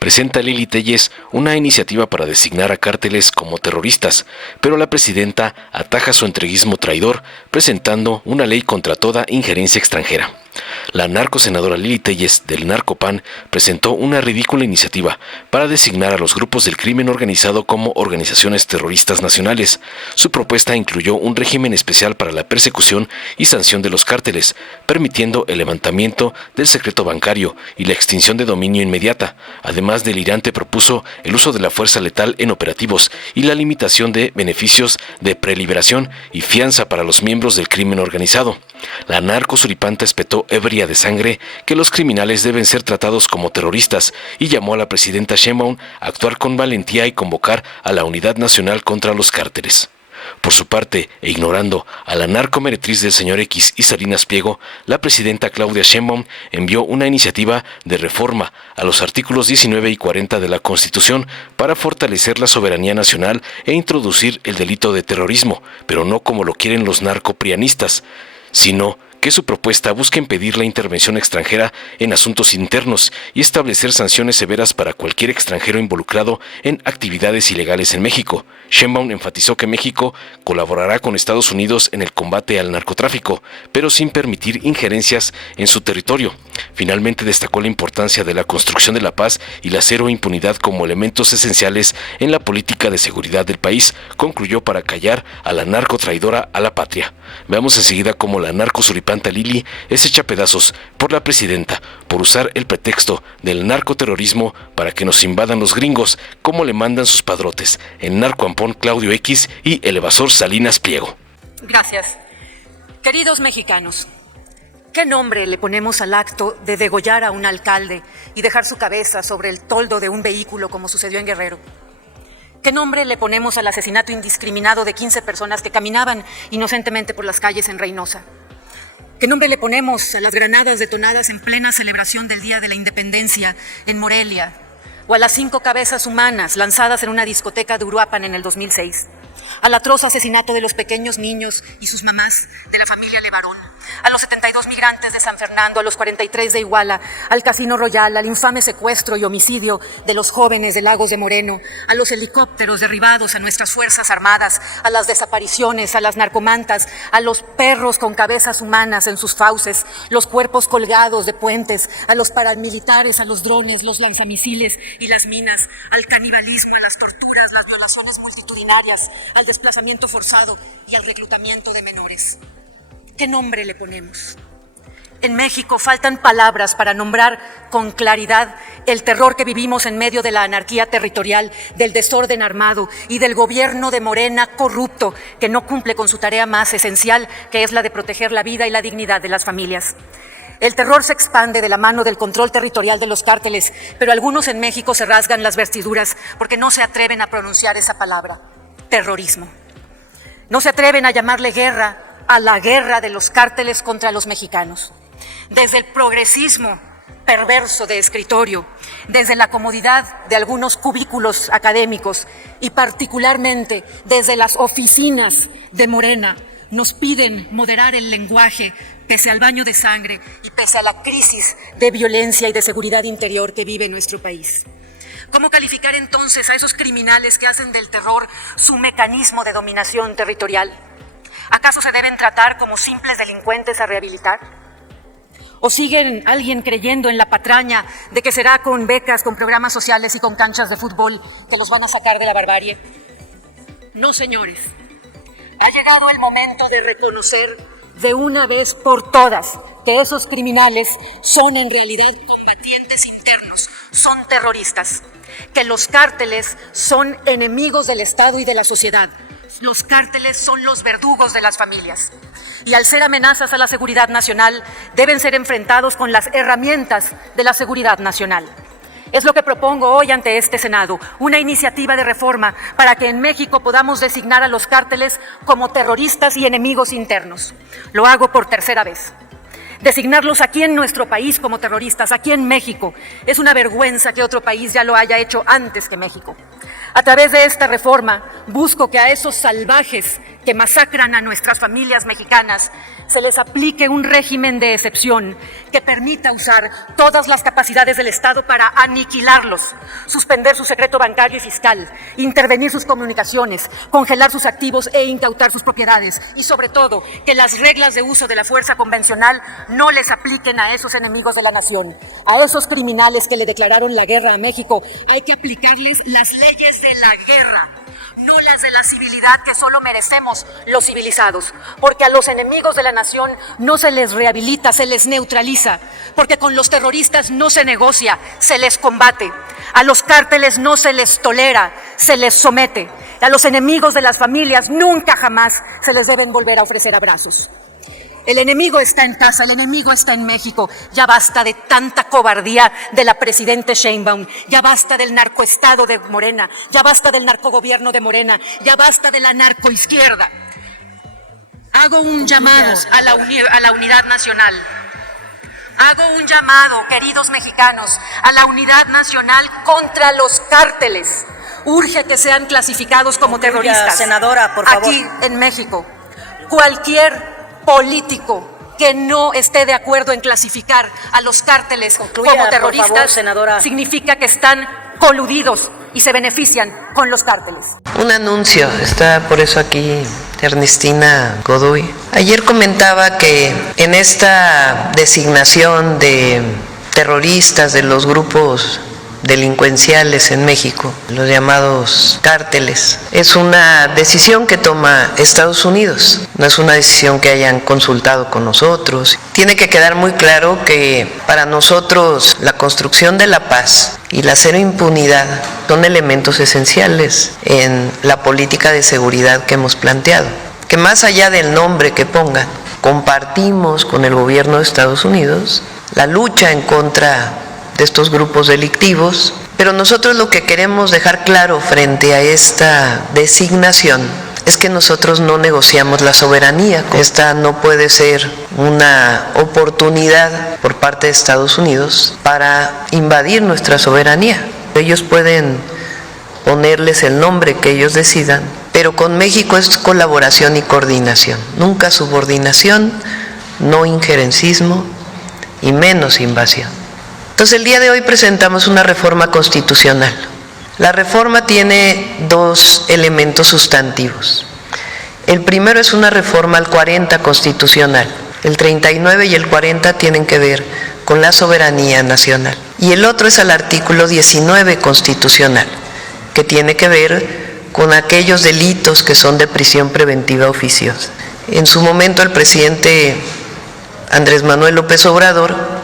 presenta Lili Téllez una iniciativa para designar a cárteles como terroristas, pero la presidenta ataja su entreguismo traidor presentando una ley contra toda injerencia extranjera. La narcosenadora Lili Téllez del Narcopan presentó una ridícula iniciativa para designar a los grupos del crimen organizado como organizaciones terroristas nacionales. Su propuesta incluyó un régimen especial para la persecución y sanción de los cárteles, permitiendo el levantamiento del secreto bancario y la extinción de dominio inmediata. Además, delirante propuso el uso de la fuerza letal en operativos y la limitación de beneficios de preliberación y fianza para los miembros del crimen organizado. La narcosuripanta espetó ebria de sangre que los criminales deben ser tratados como terroristas y llamó a la presidenta Sheinbaum a actuar con valentía y convocar a la unidad nacional contra los cárteles. Por su parte, e ignorando a la narcomeretriz del señor X y Salinas Pliego, la presidenta Claudia Sheinbaum envió una iniciativa de reforma a los artículos 19 y 40 de la Constitución para fortalecer la soberanía nacional e introducir el delito de terrorismo, pero no como lo quieren los narcoprianistas, sino que su propuesta busca impedir la intervención extranjera en asuntos internos y establecer sanciones severas para cualquier extranjero involucrado en actividades ilegales en México. Sheinbaum enfatizó que México colaborará con Estados Unidos en el combate al narcotráfico, pero sin permitir injerencias en su territorio. Finalmente destacó la importancia de la construcción de la paz y la cero impunidad como elementos esenciales en la política de seguridad del país. Concluyó para callar a la narcotraidora a la patria. Veamos enseguida cómo la narcosuripanta Lili es hecha pedazos por la presidenta por usar el pretexto del narcoterrorismo para que nos invadan los gringos, como le mandan sus padrotes, el narcoampón Claudio X y el evasor Salinas Pliego. Gracias. Queridos mexicanos, ¿qué nombre le ponemos al acto de degollar a un alcalde y dejar su cabeza sobre el toldo de un vehículo como sucedió en Guerrero? ¿Qué nombre le ponemos al asesinato indiscriminado de 15 personas que caminaban inocentemente por las calles en Reynosa? ¿Qué nombre le ponemos a las granadas detonadas en plena celebración del Día de la Independencia en Morelia? ¿O a las 5 cabezas humanas lanzadas en una discoteca de Uruapan en el 2006? Al atroz asesinato de los pequeños niños y sus mamás de la familia Levarón, a los 72 migrantes de San Fernando, a los 43 de Iguala, al Casino Royal, al infame secuestro y homicidio de los jóvenes de Lagos de Moreno, a los helicópteros derribados a nuestras Fuerzas Armadas, a las desapariciones, a las narcomantas, a los perros con cabezas humanas en sus fauces, los cuerpos colgados de puentes, a los paramilitares, a los drones, los lanzamisiles y las minas, al canibalismo, a las torturas, las violaciones multitudinarias, al desplazamiento forzado y al reclutamiento de menores. ¿Qué nombre le ponemos? En México faltan palabras para nombrar con claridad el terror que vivimos en medio de la anarquía territorial, del desorden armado y del gobierno de Morena corrupto que no cumple con su tarea más esencial, que es la de proteger la vida y la dignidad de las familias. El terror se expande de la mano del control territorial de los cárteles, pero algunos en México se rasgan las vestiduras porque no se atreven a pronunciar esa palabra, terrorismo. No se atreven a llamarle guerra a la guerra de los cárteles contra los mexicanos. Desde el progresismo perverso de escritorio, desde la comodidad de algunos cubículos académicos y particularmente desde las oficinas de Morena, nos piden moderar el lenguaje pese al baño de sangre y pese a la crisis de violencia y de seguridad interior que vive nuestro país. ¿Cómo calificar entonces a esos criminales que hacen del terror su mecanismo de dominación territorial? ¿Acaso se deben tratar como simples delincuentes a rehabilitar? ¿O siguen alguien creyendo en la patraña de que será con becas, con programas sociales y con canchas de fútbol que los van a sacar de la barbarie? No, señores. Ha llegado el momento de reconocer de una vez por todas que esos criminales son en realidad combatientes internos, son terroristas, que los cárteles son enemigos del Estado y de la sociedad. Los cárteles son los verdugos de las familias y al ser amenazas a la seguridad nacional deben ser enfrentados con las herramientas de la seguridad nacional. Es lo que propongo hoy ante este Senado, una iniciativa de reforma para que en México podamos designar a los cárteles como terroristas y enemigos internos. Lo hago por tercera vez. Designarlos aquí en nuestro país como terroristas, aquí en México, es una vergüenza que otro país ya lo haya hecho antes que México. A través de esta reforma, busco que a esos salvajes que masacran a nuestras familias mexicanas, se les aplique un régimen de excepción que permita usar todas las capacidades del Estado para aniquilarlos, suspender su secreto bancario y fiscal, intervenir sus comunicaciones, congelar sus activos e incautar sus propiedades, y sobre todo, que las reglas de uso de la fuerza convencional no les apliquen a esos enemigos de la nación. A esos criminales que le declararon la guerra a México, hay que aplicarles las leyes de la guerra, no las de la civilidad que solo merecemos los civilizados, porque a los enemigos de la nación no se les rehabilita, se les neutraliza, porque con los terroristas no se negocia, se les combate, a los cárteles no se les tolera, se les somete, a los enemigos de las familias nunca jamás se les deben volver a ofrecer abrazos. El enemigo está en casa, el enemigo está en México. Ya basta de tanta cobardía de la presidenta Sheinbaum, ya basta del narcoestado de Morena, ya basta del narcogobierno de Morena, ya basta de la narcoizquierda. Hago un llamado a la unidad nacional. Hago un llamado, queridos mexicanos, a la unidad nacional contra los cárteles. Urge que sean clasificados como terroristas. Senadora, por favor. Aquí en México, cualquier político que no esté de acuerdo en clasificar a los cárteles como terroristas, por favor, senadora, significa que están coludidos y se benefician con los cárteles. Un anuncio, está por eso aquí Ernestina Godoy. Ayer comentaba que en esta designación de terroristas de los grupos delincuenciales en México, los llamados cárteles, es una decisión que toma Estados Unidos, no es una decisión que hayan consultado con nosotros. Tiene que quedar muy claro que para nosotros la construcción de la paz y la cero impunidad son elementos esenciales en la política de seguridad que hemos planteado, que más allá del nombre que pongan, compartimos con el gobierno de Estados Unidos la lucha en contra de estos grupos delictivos, pero nosotros lo que queremos dejar claro frente a esta designación es que nosotros no negociamos la soberanía. Esta no puede ser una oportunidad por parte de Estados Unidos para invadir nuestra soberanía. Ellos pueden ponerles el nombre que ellos decidan, pero con México es colaboración y coordinación, nunca subordinación, no injerencismo y menos invasión. Entonces el día de hoy presentamos una reforma constitucional. La reforma tiene dos elementos sustantivos. El primero es una reforma al 40 constitucional. El 39 y el 40 tienen que ver con la soberanía nacional. Y el otro es al artículo 19 constitucional, que tiene que ver con aquellos delitos que son de prisión preventiva oficiosa. En su momento el presidente Andrés Manuel López Obrador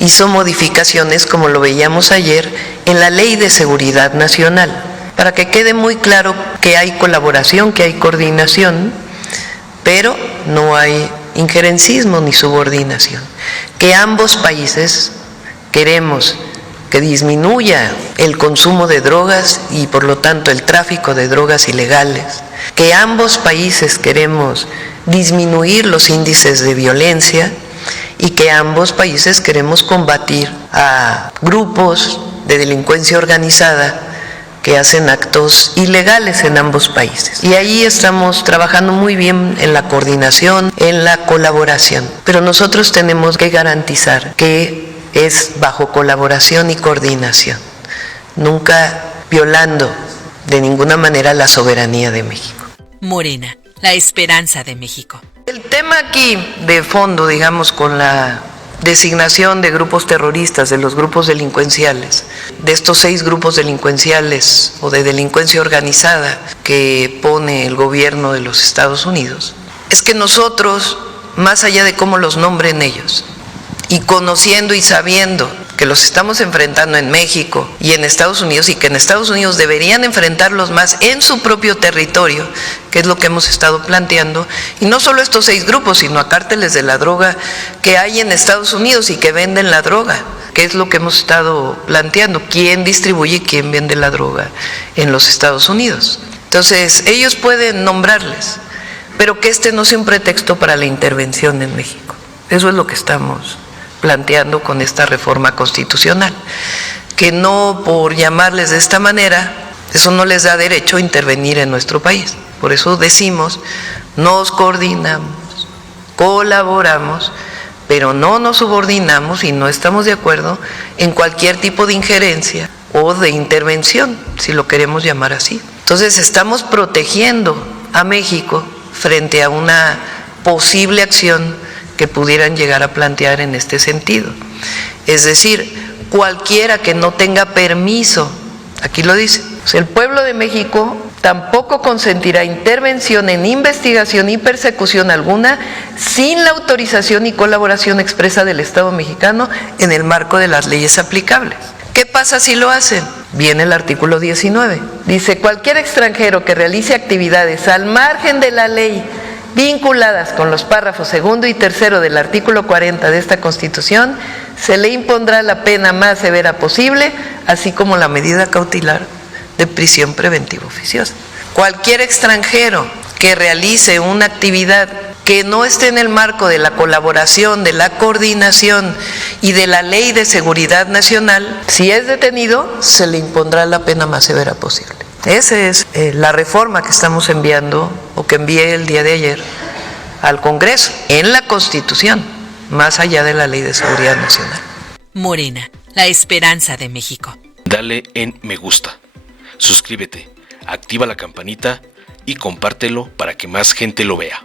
hizo modificaciones, como lo veíamos ayer, en la Ley de Seguridad Nacional, para que quede muy claro que hay colaboración, que hay coordinación, pero no hay injerencismo ni subordinación, que ambos países queremos que disminuya el consumo de drogas y por lo tanto el tráfico de drogas ilegales, que ambos países queremos disminuir los índices de violencia y que ambos países queremos combatir a grupos de delincuencia organizada que hacen actos ilegales en ambos países. Y ahí estamos trabajando muy bien en la coordinación, en la colaboración, pero nosotros tenemos que garantizar que es bajo colaboración y coordinación, nunca violando de ninguna manera la soberanía de México. Morena, la esperanza de México. El tema aquí de fondo, digamos, con la designación de grupos terroristas, de los grupos delincuenciales, de estos 6 grupos delincuenciales o de delincuencia organizada que pone el gobierno de los Estados Unidos, es que nosotros, más allá de cómo los nombren ellos, y conociendo y sabiendo que los estamos enfrentando en México y en Estados Unidos, y que en Estados Unidos deberían enfrentarlos más en su propio territorio, que es lo que hemos estado planteando, y no solo estos 6 grupos, sino a cárteles de la droga que hay en Estados Unidos y que venden la droga, que es lo que hemos estado planteando, quién distribuye y quién vende la droga en los Estados Unidos. Entonces, ellos pueden nombrarles, pero que este no sea un pretexto para la intervención en México. Eso es lo que estamos planteando con esta reforma constitucional, que no por llamarles de esta manera, eso no les da derecho a intervenir en nuestro país. Por eso decimos, nos coordinamos, colaboramos, pero no nos subordinamos y no estamos de acuerdo en cualquier tipo de injerencia o de intervención, si lo queremos llamar así. Entonces estamos protegiendo a México frente a una posible acción que pudieran llegar a plantear en este sentido. Es decir, cualquiera que no tenga permiso, aquí lo dice, el pueblo de México tampoco consentirá intervención en investigación y persecución alguna sin la autorización y colaboración expresa del Estado mexicano en el marco de las leyes aplicables. ¿Qué pasa si lo hacen? Viene el artículo 19. Dice, cualquier extranjero que realice actividades al margen de la ley vinculadas con los párrafos 2 y 3 del artículo 40 de esta Constitución, se le impondrá la pena más severa posible, así como la medida cautelar de prisión preventiva oficiosa. Cualquier extranjero que realice una actividad que no esté en el marco de la colaboración, de la coordinación y de la Ley de Seguridad Nacional, si es detenido, se le impondrá la pena más severa posible. Esa es la reforma que estamos enviando, o que envié el día de ayer, al Congreso, en la Constitución, más allá de la Ley de Seguridad Nacional. Morena, la esperanza de México. Dale en me gusta, suscríbete, activa la campanita y compártelo para que más gente lo vea.